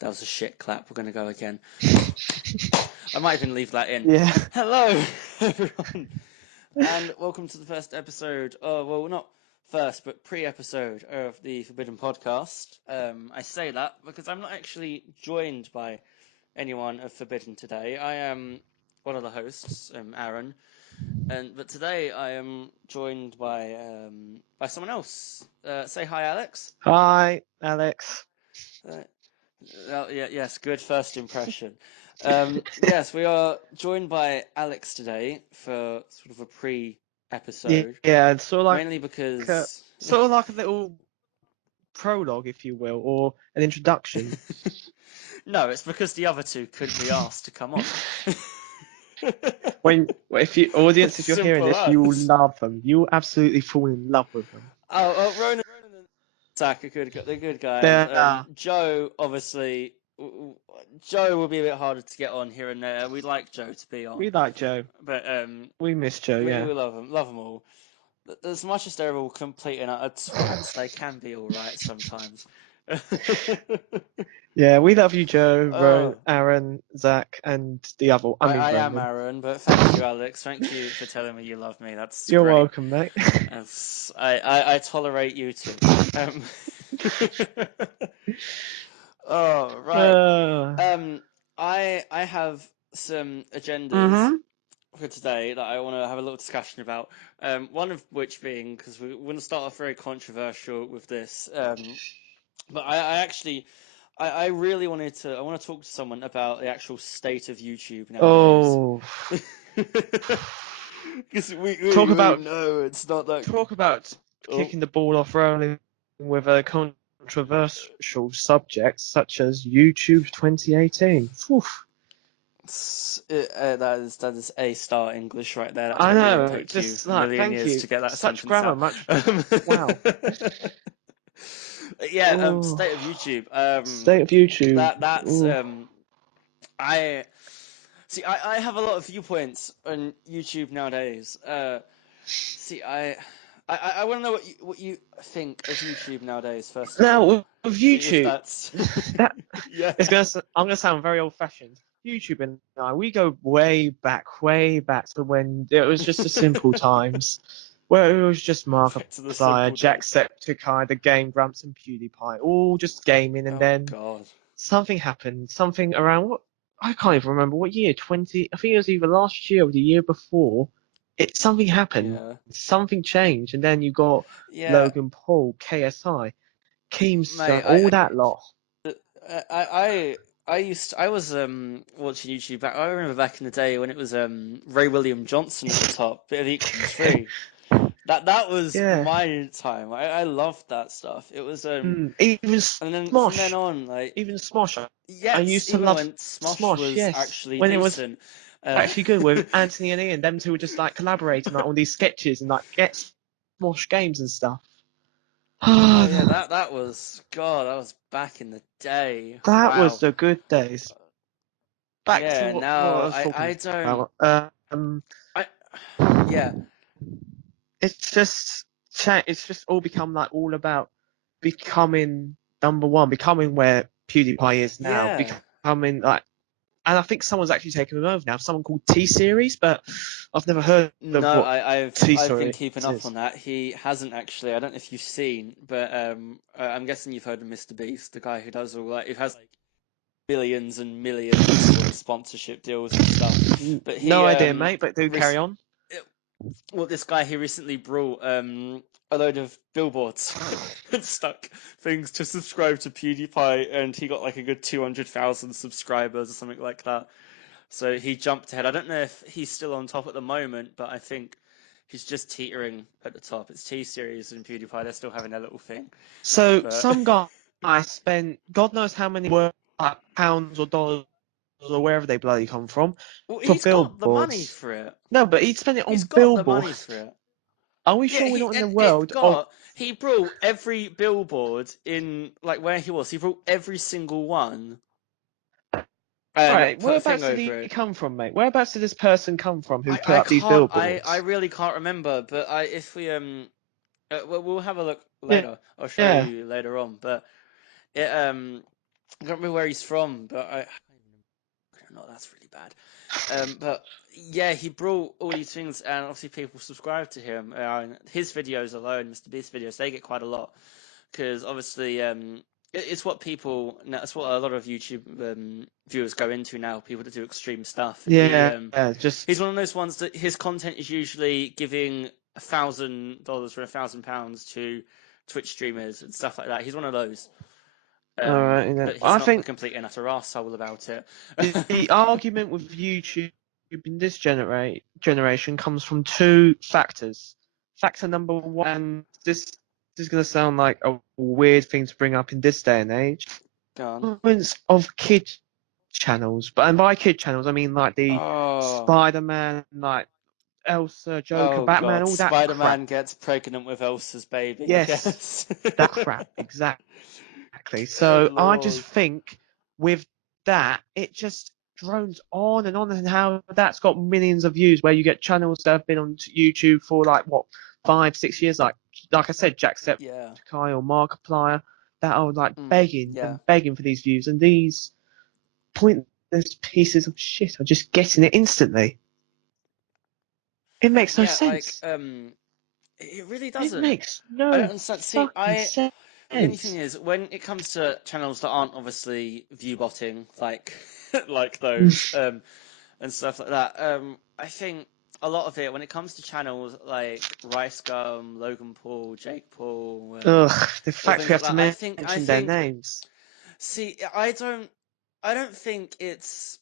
That was a shit clap. We're going to go again. I might even leave that in. Yeah. Hello, everyone, and welcome to the first episode. Well, not first, but pre-episode of the Forbidden Podcast. I say that because I'm not actually joined by anyone of Forbidden today. I am one of the hosts, Aaron, but today I am joined by someone else. Say hi, Alex. Hi, Alex. Yes, good first impression. Yes, we are joined by Alex today for sort of a pre-episode, Yeah, it's sort of mainly a, because sort of like a little prologue, if you will, or an introduction. no, it's because the other two couldn't be asked to come on. If you're hearing Simple this, you will as. love them. You will absolutely fall in love with them. Ronan and Zach are they're good guys. Yeah, Joe, obviously, Joe will be a bit harder to get on here and there. We'd like Joe to be on, we like Joe. but We miss Joe. we Yeah. love them all. As much as they're all complete and utter twats, they can be all right sometimes. Yeah, we love you, Joe, Oh, Aaron, Zach, and the other. I am Brendan. Aaron, but thank you, Alex. Thank you for telling me you love me. That's You're great. welcome, mate. I tolerate you too. Um, oh, right. uh, I have some agendas mm-hmm. for today that I want to have a little discussion about. One of which being, because we're going to start off very controversial with this, but I really I want to talk to someone about the actual state of YouTube nowadays. Oh, Because talk we about know it's not that. talk about Oh, kicking the ball off rolling with a controversial subject such as YouTube 2018. Oof. that is A star English right there. That I probably didn't know, take you just a like, million thank years you. to get that Such sentence grammar, out. much. Wow. Yeah, Oh, state of YouTube. state of YouTube. That's Ooh. I see. I have a lot of viewpoints on YouTube nowadays. See, I want to know what you think of YouTube nowadays. First of Now, all, with if YouTube, that's that yeah. I'm gonna sound very old-fashioned. YouTube and I, we go way back to when it was just the simple times, where it was just Back to the Markiplier, simple days. Jacksepticeye, the Game Grumps, and PewDiePie, all just gaming, and Oh then God. something happened, something around what I can't even remember what year, 20. I think it was either last year or the year before. Something happened, Yeah. something changed, and then you got Yeah, Logan Paul, KSI, Keemstar, mate. all that lot. I was watching YouTube back. I remember back in the day when it was Ray William Johnson at the top, bit of equals free. That was Yeah. my time. I loved that stuff. It was Even and then from then Smosh, on, like, even Smosh. I yes, used to even love when Smosh Smosh, was yes, actually when it was decent. actually good with Anthony and Ian. Them two were just like collaborating like on these sketches and like get Smosh games and stuff. Oh yeah, that that was God. That was back in the day. was Wow. the good days. Back to Yeah. what Now I was talking I don't. about. I yeah. It's just it's just all become like all about becoming number one, becoming where PewDiePie is now, Yeah. becoming like. And I think someone's actually taken him over now. Someone called T Series, but I've never heard of No, what I've T I've been Series keeping up is. on that. He hasn't actually. I don't know if you've seen, but I'm guessing you've heard of Mr. Beast, the guy who does all like who has like millions and millions of sponsorship deals and stuff. But No he idea, mate. But do carry on. well, this guy he recently brought a load of billboards and stuck things to subscribe to PewDiePie, and he got like a good 200,000 subscribers or something like that. So he jumped ahead. I don't know if he's still on top at the moment, but I think he's just teetering at the top. It's T Series and PewDiePie. They're still having their little thing. So But some guy spent God knows how many like, pounds or dollars or wherever they bloody come from well, for he's got the money billboards. for it. No, but he spent it He's on got the money billboards. for it. Are we Yeah, sure we're not in the world of? he brought every billboard in like where he was. He brought every single one. Right, Put a thing whereabouts did over he it. come from, mate? Whereabouts did this person come from who put I up these can't. I billboards? really can't remember. But if we we'll have a look Yeah, later. I'll show yeah. you later on. But it can't remember where he's from, but I don't know. That's really bad. But yeah, he brought all these things, and obviously people subscribe to him. And his videos alone, Mr. Beast videos, they get quite a lot because obviously it's what people. That's what a lot of YouTube viewers go into now. People that do extreme stuff, and Yeah, he's just one of those ones that his content is usually giving $1,000 or £1,000 to Twitch streamers and stuff like that. He's one of those. all right. But he's I not a think complete and utter arsehole about it. the argument with YouTube in this generation comes from two factors. Factor number one, and this is going to sound like a weird thing to bring up in this day and age, Go on. influence of kid channels. But and by kid channels, I mean like the Oh, Spider-Man, like Elsa, Joker, oh Batman, God! all that crap. Spider-Man gets pregnant with Elsa's baby. Yes, Yes. that crap, exactly. Good So I just Lord. think with that, it just drones on, and how that's got millions of views. Where you get channels that have been on YouTube for like what 5, 6 years, like I said, Yeah. Jacksepticeye or Markiplier, that are like begging Yeah. and begging for these views, and these pointless pieces of shit are just getting it instantly. It makes no Yeah. Like, sense. it really It doesn't. makes I no don't understand. See, fucking the only thing sense. is when it comes to channels that aren't obviously view botting, like like those, and stuff like that. I think a lot of it when it comes to channels like Rice Gum, Logan Paul, Jake Paul, Ugh, the or fact things we like have to that. I mention their think. names. See, I don't think it's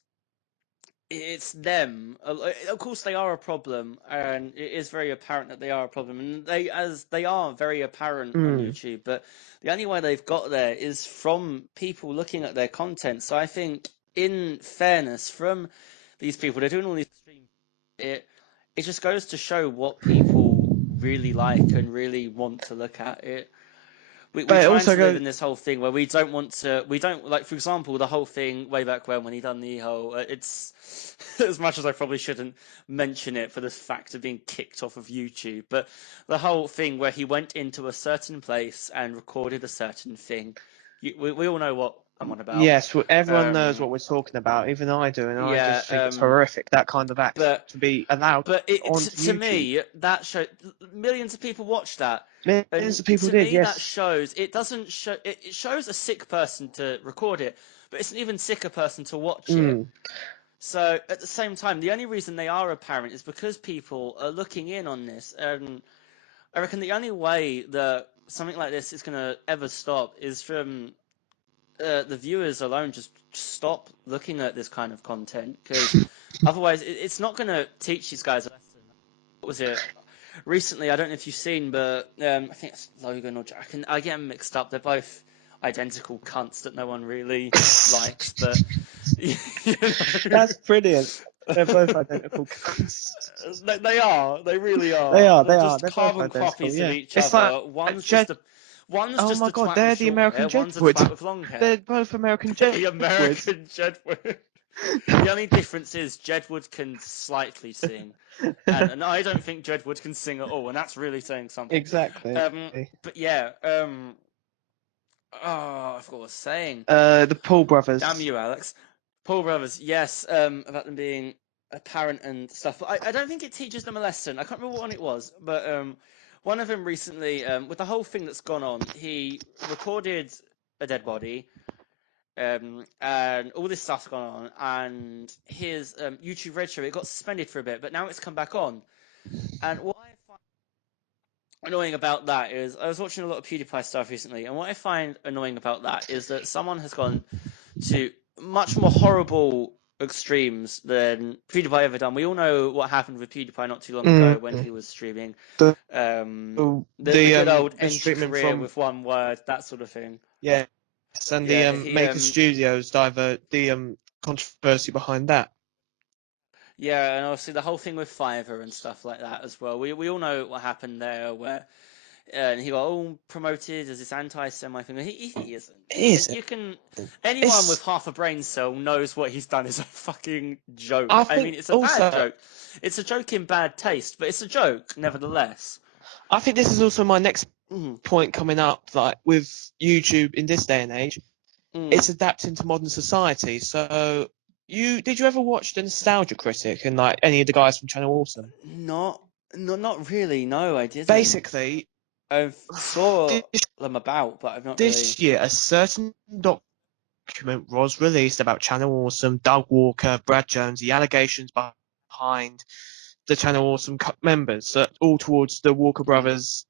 them. Of course, they are a problem, and it is very apparent that they are a problem, and they are very apparent on Mm. YouTube. But the only way they've got there is from people looking at their content. So I think, in fairness, from these people, they're doing all these streams. It just goes to show what people really like and really want to look at. We're But it trying also to live goes, in this whole thing where we don't like, for example, the whole thing way back when he done the whole it's as much as I probably shouldn't mention it for the fact of being kicked off of YouTube, but the whole thing where he went into a certain place and recorded a certain thing. We all know what I'm on about. yes, everyone knows um what we're talking about. Even I do, and I yeah just think it's horrific that kind of act but to be allowed onto to YouTube. me, that show millions of people watch that, Millions and of people to did, me that yes. shows it doesn't show it shows a sick person to record it, but it's an even sicker person to watch it. Mm. So at the same time, the only reason they are apparent is because people are looking in on this, and I reckon the only way that something like this is going to ever stop is from the viewers alone just stop looking at this kind of content, because otherwise it's not going to teach these guys a lesson. What was it recently? I don't know if you've seen, but I think it's Logan or Jack. I get them mixed up. They're both identical cunts that no one really likes, but you know. That's brilliant. They're both identical cunts. They are. They really They are. are, They're they are. just They're both carbon identical, copies of yeah. each It's like other. Jed. One's Oh just my a god, twat with they're the short American hair. One's a Jedward. twat with long hair. They're both American The Jedwards. American Jedward. The only difference is Jedward can slightly sing, and I don't think Jedward can sing at all, and that's really saying something. Exactly. But yeah. Oh, I forgot what I was saying. The Paul Damn brothers. you, Alex. Paul Brothers, yes, about them being apparent and stuff. But I don't think it teaches them a lesson. I can't remember what one it was, but one of them recently, with the whole thing that's gone on, he recorded a dead body, and all this stuff's gone on, and his YouTube Red Show, it got suspended for a bit, but now it's come back on. And what I find annoying about that is, I was watching a lot of PewDiePie stuff recently, and what I find annoying about that is that someone has gone to much more horrible extremes than PewDiePie ever done. We all know what happened with PewDiePie not too long ago Mm. when he was streaming. The, The good old end your mistreatment career from, with one word, that sort of thing. yes, and the Yeah, he Maker Studios divert the controversy behind that. yeah, and obviously the whole thing with Fiverr and stuff like that as well. We all know what happened there, where and he got all promoted as this anti-Semite thing. He isn't. It is. You can anyone with It's. half a brain cell knows what he's done is a fucking joke. I I think mean, it's a bad also. joke. It's a joke in bad taste, but it's a joke nevertheless. I think this is also my next Mm. point coming up, like with YouTube in this day and age. it's adapting to modern society. So, did you ever watch the Nostalgia Critic and like any of the guys from Channel Awesome? Not really. No, I didn't. Basically, I've saw this, them about, but I've not really. this year a certain document was released about Channel Awesome, Doug Walker, Brad Jones, the allegations behind the Channel Awesome members, all towards the Walker Mm, brothers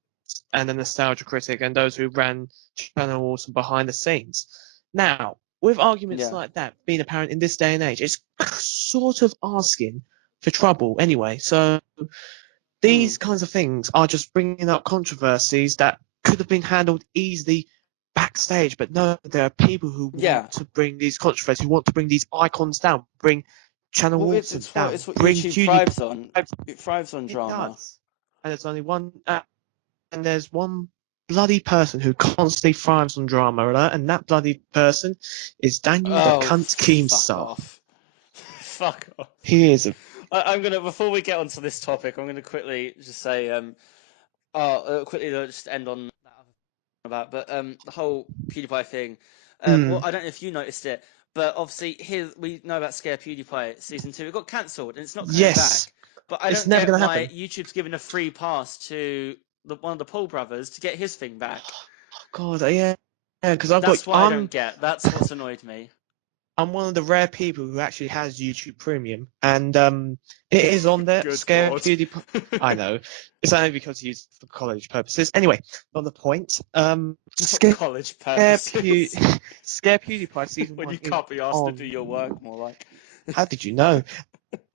and the Nostalgia Critic and those who ran Channel Awesome behind the scenes. Now, with arguments yeah. like that being apparent in this day and age, it's sort of asking for trouble anyway. So Mm, these kinds of things are just bringing up controversies that could have been handled easily backstage, but no, there are people who yeah. want to bring these controversies, who want to bring these icons down, bring Channel Well, Awesome down, it's what bring YouTube PewDiePie. thrives on. It thrives on It drama. does. And there's only one, and there's one bloody person who constantly thrives on drama alert, and that bloody person is Daniel the Oh, Cunt fuck Keemstar. off. Fuck off. He is a. I'm gonna before we get onto this topic, I'm gonna quickly just say quickly just end on that other about, but the whole PewDiePie thing. Well, Mm, I don't know if you noticed it, but obviously here we know about Scare PewDiePie season 2. It got cancelled and it's not coming yes, back. But I it's don't never get going to why happen. YouTube's given a free pass to one of the Paul brothers to get his thing back. God, yeah, yeah, because I've got That's what I don't get. That's what's annoyed me. I'm one of the rare people who actually has YouTube Premium, and it is on there. Good Scare God. PewDiePie. I know it's only because he used it for college purposes. Anyway, not the point. Not college Pew, purposes. Scare PewDiePie season When one you is can't be asked to do on. your work more like. How did you know?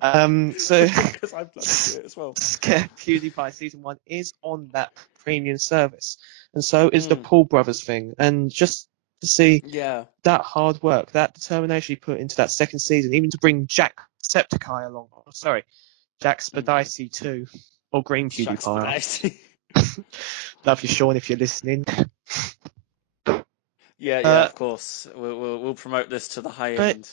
So Because I bloody do it as well. Scare PewDiePie season one is on that premium service, and so is the Mm, Paul Brothers thing. And just to see yeah. that hard work, that determination he put into that second season, even to bring Jacksepticeye along. Oh, sorry, Jack Mm, Spadicy too, or Green shucks, PewDiePie. Spaghetti. Love you, Sean, if you're listening. Yeah, yeah, Uh, of course. We'll promote this to the high but end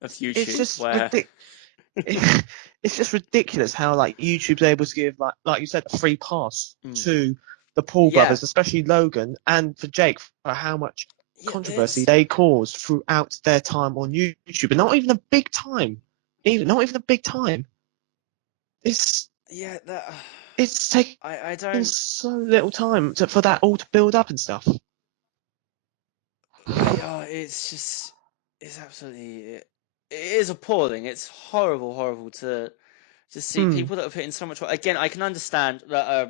of it's YouTube just where. ridiculous. It's just ridiculous how like YouTube's able to give like you said a free pass Mm, to the Paul yeah, brothers, especially Logan and for Jake for how much yeah, controversy it's they caused throughout their time on YouTube, and not even a big time, even not even a big time. It's yeah that it's taking I don't so little time for that all to build up and stuff. yeah it's absolutely it is appalling. It's horrible to see Hmm. people that are putting so much work. Again, I can understand that.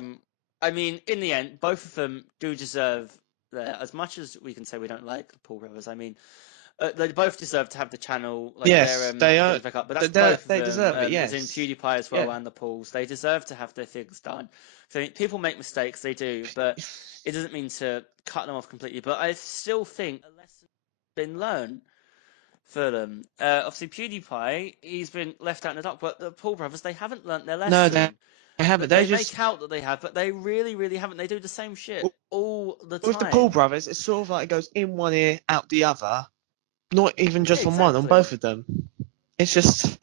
I mean, in the end, both of them do deserve as much as we can say we don't like the Paul brothers. I mean, they both deserve to have the channel, like their Yes, they are. things back up. But that's both of They them, deserve it. as in Yes. PewDiePie as well Yeah. and the Pauls. They deserve to have their things done. So people make mistakes, they do, but it doesn't mean to cut them off completely. But I still think a lesson has been learned for them. Obviously, PewDiePie, he's been left out in the dark, but the Paul brothers, they haven't learnt their No, lesson. they haven't. They They just make out that they have, but they really haven't. They do the same shit all the with the Paul time. brothers, it's sort of like it goes in one ear, out the other. Not even Yeah, just on one, on exactly. both of them. It's just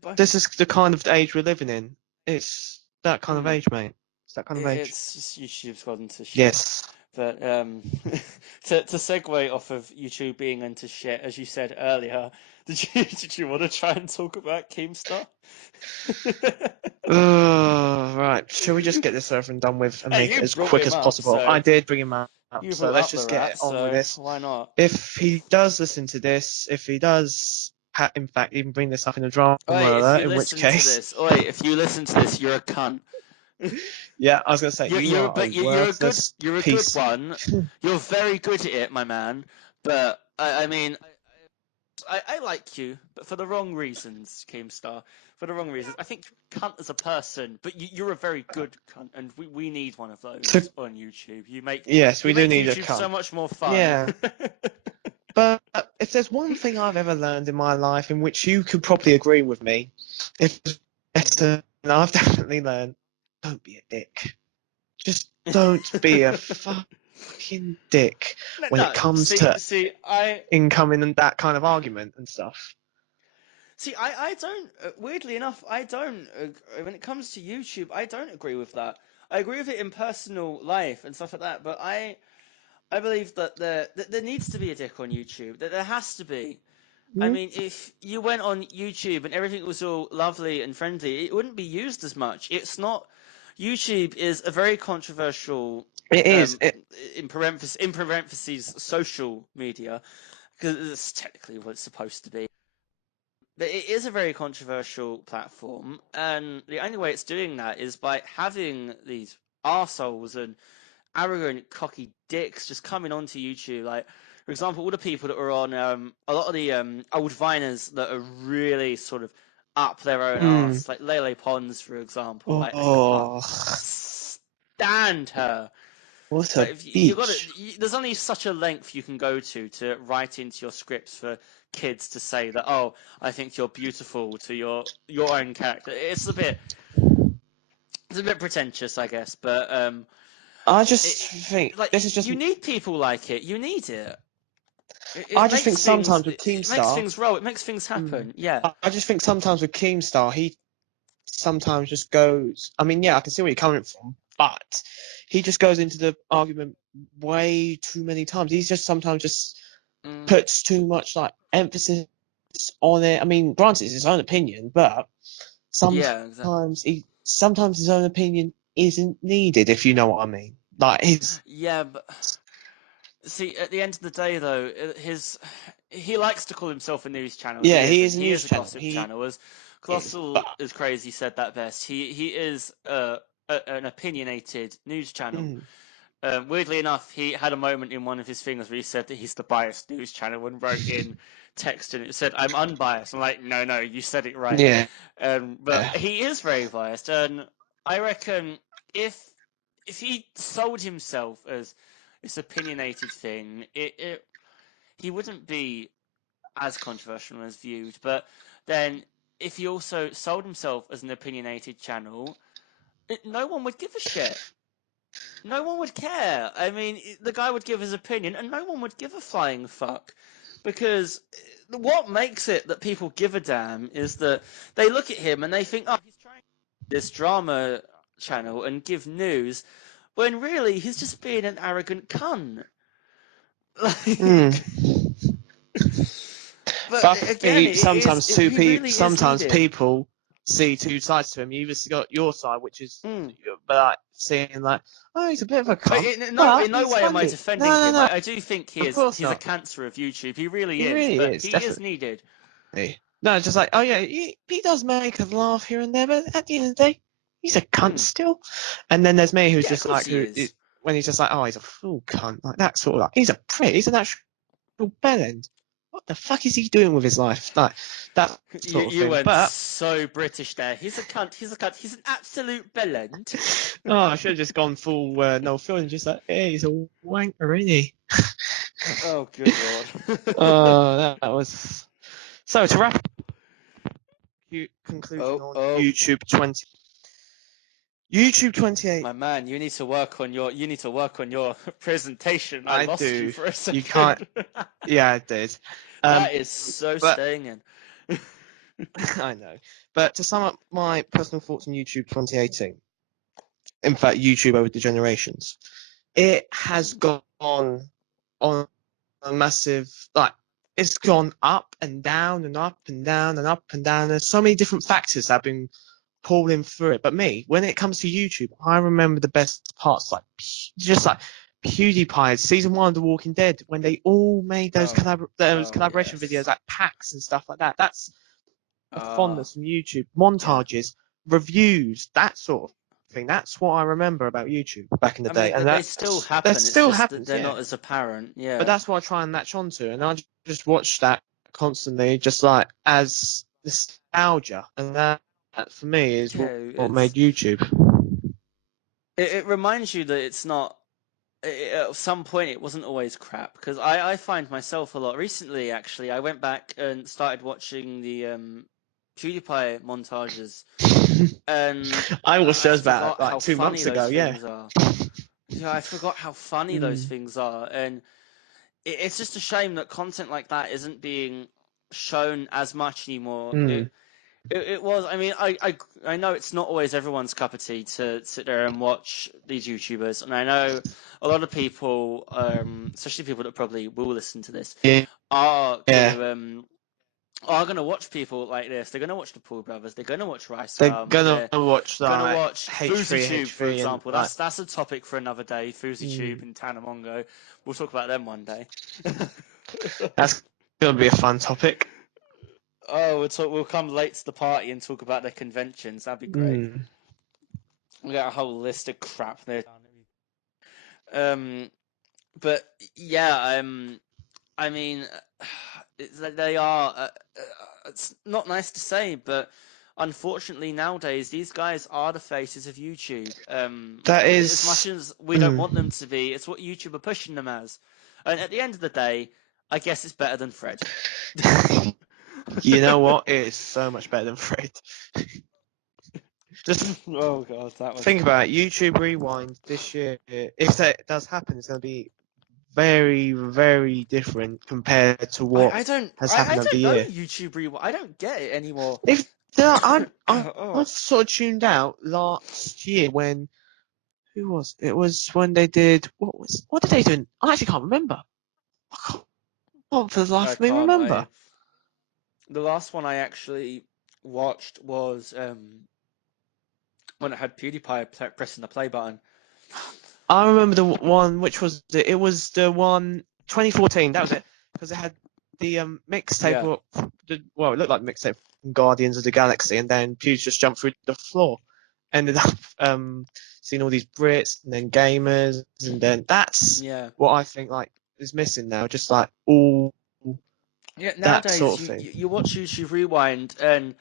Both. this is the kind of age we're living in. It's that kind of Mm. age, mate. It's that kind of age. It's just YouTube's gone into shit. Yes. But to segue off of YouTube being into shit, as you said earlier, did you want to try and talk about Keemstar? Right. Shall we just get this over and done with and Hey, make it you as brought quick him as up, possible? I so did bring him up, you so brought let's up the just get rat, it on with so this. why not? If he does listen to this, if he does, in fact, even bring this up in a drama Oi, if alert, you in which listen to case, this, oi, if you listen to this, you're a cunt. yeah, I was gonna say you are a worthless You're a good piece. one. You're very good at it, my man. But I mean, I like you, but for the wrong reasons, Keemstar. For the wrong reasons. I think you're a cunt as a person, but you're a very good cunt, and we need one of So those on YouTube. yes, we You do make need a YouTube so cunt. much more fun. Yeah. But if there's one thing I've ever learned in my life in which you could probably agree with me, if better, and I've definitely learned, don't be a dick. Just don't be a fucking dick No, when it no, comes to I incoming and that kind of argument and stuff. I don't. Weirdly enough, I don't. When it comes to YouTube, I don't agree with that. I agree with it in personal life and stuff like that, but I believe that there needs to be a dick on YouTube. That there has to be. I Mm. mean, if you went on YouTube and everything was all lovely and friendly, it wouldn't be used as much. It's not. YouTube is a very controversial, It is. um, in parentheses, social media, because it's technically what it's supposed to be. But it is a very controversial platform, and the only way it's doing that is by having these arseholes and arrogant, cocky dicks just coming onto YouTube. Like, for example, all the people that were on a lot of the old Viners that are really sort of up their own Mm. arse, like Lele Pons, for example. Like, I can't Oh, stand her. what Like, a if you got beach. to, there's only such a length you can go to write into your scripts for kids to say that, oh, I think you're beautiful to your own character. It's a bit pretentious, I guess, but I just think like this is just. you need people like it. You need it. I just think sometimes with It makes Keemstar, things roll. It makes things happen. Yeah. I just think sometimes with Keemstar, he sometimes just goes. I mean, yeah, I can see where you're coming from, but he just goes into the argument way too many times. He's just sometimes just Mm, puts too much like emphasis on it. I mean, granted, it's his own opinion, but yeah. Exactly. sometimes his own opinion isn't needed, if you know what I mean. Like his, Yeah, but see, at the end of the day, though, he likes to call himself a news channel. yeah, He he isn't. is a He news is a channel. gossip He channel. As is, but Colossal is crazy said that best. He is an opinionated news channel. mm, Weirdly enough, he had a moment in one of his things where he said that he's the biased news channel and wrote in text and it said, I'm unbiased. I'm like, no, you said it right. yeah, But he is very biased. And I reckon if he sold himself as this opinionated thing, he wouldn't be as controversial as viewed. But then if he also sold himself as an opinionated channel, no one would give a shit. No one would care. I mean, the guy would give his opinion, and no one would give a flying fuck. Because what makes it that people give a damn is that they look at him and they think, oh, he's trying this drama channel and give news, when really he's just being an arrogant cunt. Like, mm. but But I again, think sometimes he really is sometimes needed. people see two sides to him. You either got your side, which is, Mm. but like seeing like, oh, he's a bit of a cunt, but In no he's way am I funny. defending No, no, him. no, I do think of course he's a not. cancer of YouTube. He really He is, really but is, he is definitely. needed. No, it's just like, oh yeah, he does make us laugh here and there, but at the end of the day, he's a cunt Mm. still. And then there's me, who's Yeah, of just course like, he is. when he's just like, oh, he's a full cunt, like that sort of like, he's a prick, he's an actual bellend. What the fuck is he doing with his life? Like that sort of You thing. went But so British there. He's a cunt. He's a cunt. He's an absolute bellend. oh, I should have just gone full no feeling, just like, hey, he's a wanker, isn't he? Oh, good lord. That was so to wrap up, conclusion Oh, on oh, YouTube 20. YouTube 28. my man, you need to work on your presentation. I I lost you do. for a You can't. second. Yeah, I did. That is so But staying in. I know. But to sum up my personal thoughts on YouTube 2018, in fact, YouTube over the generations, it has gone on a massive like. It's gone up and down and up and down and up and down. There's so many different factors that have been pulling through it. But me, when it comes to YouTube, I remember the best parts, like just like PewDiePie, season 1 of The Walking Dead, when they all made those Oh, those oh collaboration videos, yes. like packs and stuff like that. That's the Ah, fondness from YouTube. yeah. Montages, reviews, that sort of thing. That's what I remember about YouTube back in the I day, mean, and they still that happen. It's still just that happens, they're yeah. not as apparent. But Yeah. that's what I try and latch onto, and I just watch that constantly, just like as nostalgia, and that for me is Yeah, what made YouTube. it reminds you that it's not. At some point, it wasn't always crap because I find myself a lot recently. Actually, I went back and started watching the PewDiePie montages, and I watched I those about forgot like how 2 months funny those ago. Yeah. things are. Yeah, I forgot how funny those Mm, things are, and it's just a shame that content like that isn't being shown as much anymore. mm. It was. I mean, I know it's not always everyone's cup of tea to sit there and watch these YouTubers, and I know a lot of people, especially people that probably will listen to this, Yeah, are yeah. gonna watch people like this. They're gonna watch the Paul brothers. They're gonna watch Rice They're Gum. gonna They're watch gonna like watch H3, FouseyTube, for H3, and example. like. That's a topic for another day. Mm, FouseyTube and Tanamongo. We'll talk about them one day. that's gonna be a fun topic. Oh, we'll come late to the party and talk about their conventions. That'd be great. Mm. We got a whole list of crap there. Um, but yeah, I mean, they are. It's not nice to say, but unfortunately nowadays these guys are the faces of YouTube. That As much is. as we don't want them Mm. to be, it's what YouTube are pushing them as. And at the end of the day, I guess it's better than Fred. You know what? It is so much better than Fred. Just Oh god, that was. think about it. YouTube Rewind this year. If that does happen, it's going to be very, very different compared to what has I happened over the don't know year. YouTube Rewind. I don't get it anymore. If I Oh, sort of tuned out last year when who was it? Was when they did what did they do? I actually can't remember. I can't for the life I of me can't. remember. The last one I actually watched was when it had PewDiePie pressing the play button. I remember the one which was it was the one 2014. That was it because it had the mixtape. Yeah, Well, it looked like mixtape from Guardians of the Galaxy, and then Pew just jumped through the floor. Ended up seeing all these Brits and then gamers, and then that's yeah, what I think like is missing now. Just like all yeah. that Nowadays, sort of thing. you watch YouTube Rewind and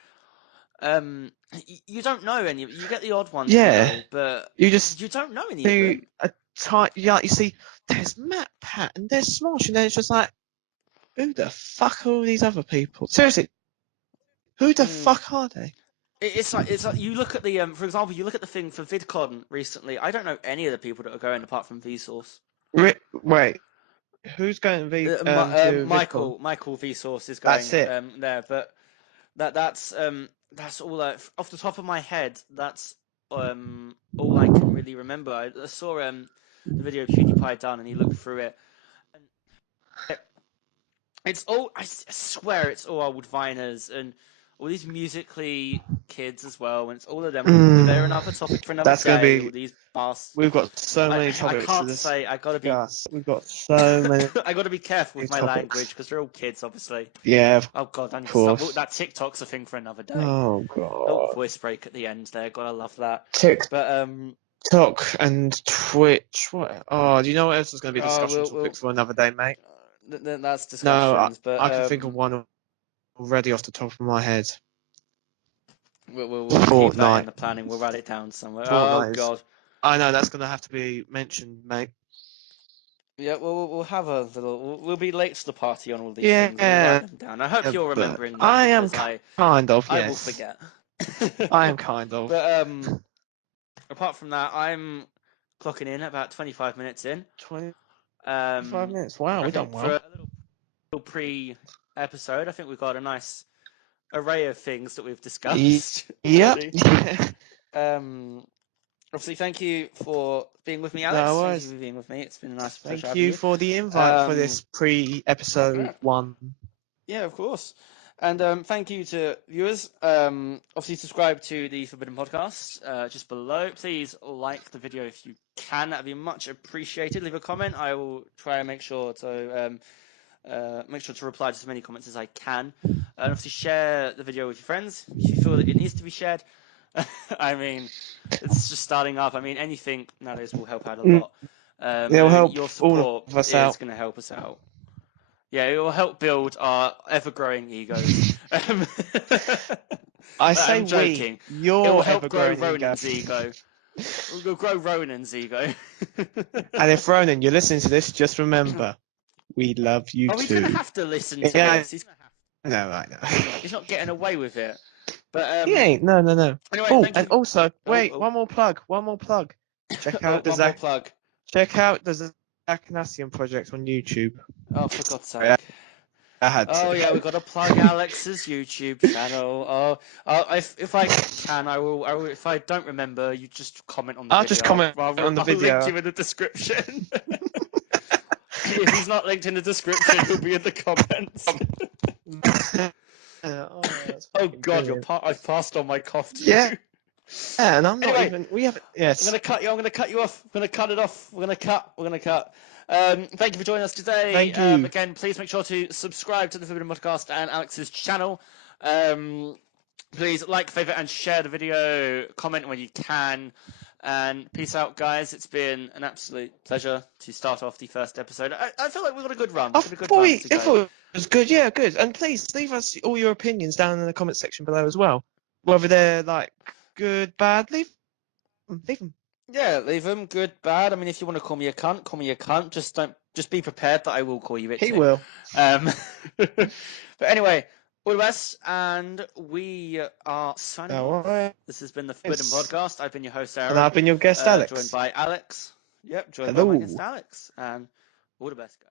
you don't know any. You get the odd ones, you Yeah, know, but you just you don't know any of do them. a type. Yeah, you see, there's Matt Pat and there's Smosh, and then it's just like, who the fuck are all these other people? Seriously, who the Mm. fuck are they? It's like you look at the for example, you look at the thing for VidCon recently. I don't know any of the people that are going apart from Vsauce. Wait, who's going to VidCon? Michael Vsauce is That's going it. there, but that's all off the top of my head. That's all I can really remember. I saw the video PewDiePie done, and he looked through it. And it's all I swear it's all old Viners and all these musically kids as well, and it's all of them. They're Mm, another topic for another that's gonna day. All be. these bars. We've got so I many I topics to can't say. I gotta be. discuss. We've got so many I gotta be careful with my language topics. because they're all kids, obviously. Yeah, of Oh god, I need to stop. course. That TikTok's a thing for another day. Oh Oh, god. voice break at the end there. Gotta love that. But TikTok and Twitch. What? Oh, do you know what else is going to be discussion we'll topics for another day, mate? that's No, discussions. But I can think of one already off the top of my head. we'll keep that in Fortnite. the planning. We'll write it down somewhere. Oh Fortnite is. god. I know that's going to have to be mentioned, mate. Yeah, we'll have a little. We'll be late to the party on all these things, and we'll write Yeah, them down. I hope you're but remembering them I am because kind of, I will yes. forget. I am kind of. But apart from that, I'm clocking in about 25 minutes in. 25 minutes. Wow, I we done think for well. a little pre-episode, I think we've got a nice array of things that we've discussed Yep. already. Um, Obviously, thank you for being with me, Alex. No Thank you worries. for being with me. It's been a nice pleasure Thank having you you. for the invite for Um, this pre-episode yeah, 1. yeah, of course. And thank you to viewers. Obviously, subscribe to the Forbidden Podcast just below. Please like the video if you can. That'd be much appreciated. Leave a comment. I will try and make sure to reply to as many comments as I can. And obviously, share the video with your friends if you feel that it needs to be shared. I mean, it's just starting up. I mean, anything nowadays will help out a Mm, lot. It'll And help your all support of us is out. going to help us out. Yeah, it will help build our ever-growing egos. I But say I'm we, joking. It will your help grow ever-growing ego. Ronan's ego. We'll grow Ronan's ego. And if Ronan, you're listening to this, just remember, we love you Oh, he's going to too. have to listen to Yeah, this. He's gonna have I know, I to. know. He's not getting away with it. But He ain't, no. anyway, Oh, thank and you. also, Oh, wait, one more plug. Check oh, out one more plug. the Zach Nassian project on YouTube. Oh, for God's sake. I had Oh to. yeah, we've got to plug Alex's YouTube channel. If I can, I will. If I don't remember, you just comment on the I'll just video. comment on the I'll link video. you in the description. If he's not linked in the description, he'll be in the comments. Oh, that's Oh fucking God, brilliant. I've passed on my cough to Yeah, you. and I'm not Anyway, even. We haven't. I'm Yes. gonna cut you. I'm gonna cut you off. I'm gonna cut it off. We're gonna cut. We're gonna cut. Thank you for joining us today. Thank you. Again, please make sure to subscribe to the Forbidden Podcast and Alex's channel. Please like, favorite, and share the video. Comment when you can. And peace out, guys. It's been an absolute pleasure to start off the first episode. I feel like we've got a good run. I Got a good thought, run to I go. thought it was good. Yeah, good. And please leave us all your opinions down in the comment section below as well. Whether they're like good, bad, leave them. Leave them. Yeah, leave them good, bad. I mean, if you want to call me a cunt, call me a cunt. Just be prepared that I will call you it He too. will. But anyway, all the best, and we are signing All off. right. This has been the Forbidden Podcast. I've been your host, And Aaron, I've been your guest, joined Alex. by Alex. Yep, joined by my guest, Hello. Alex. And all the best, guys.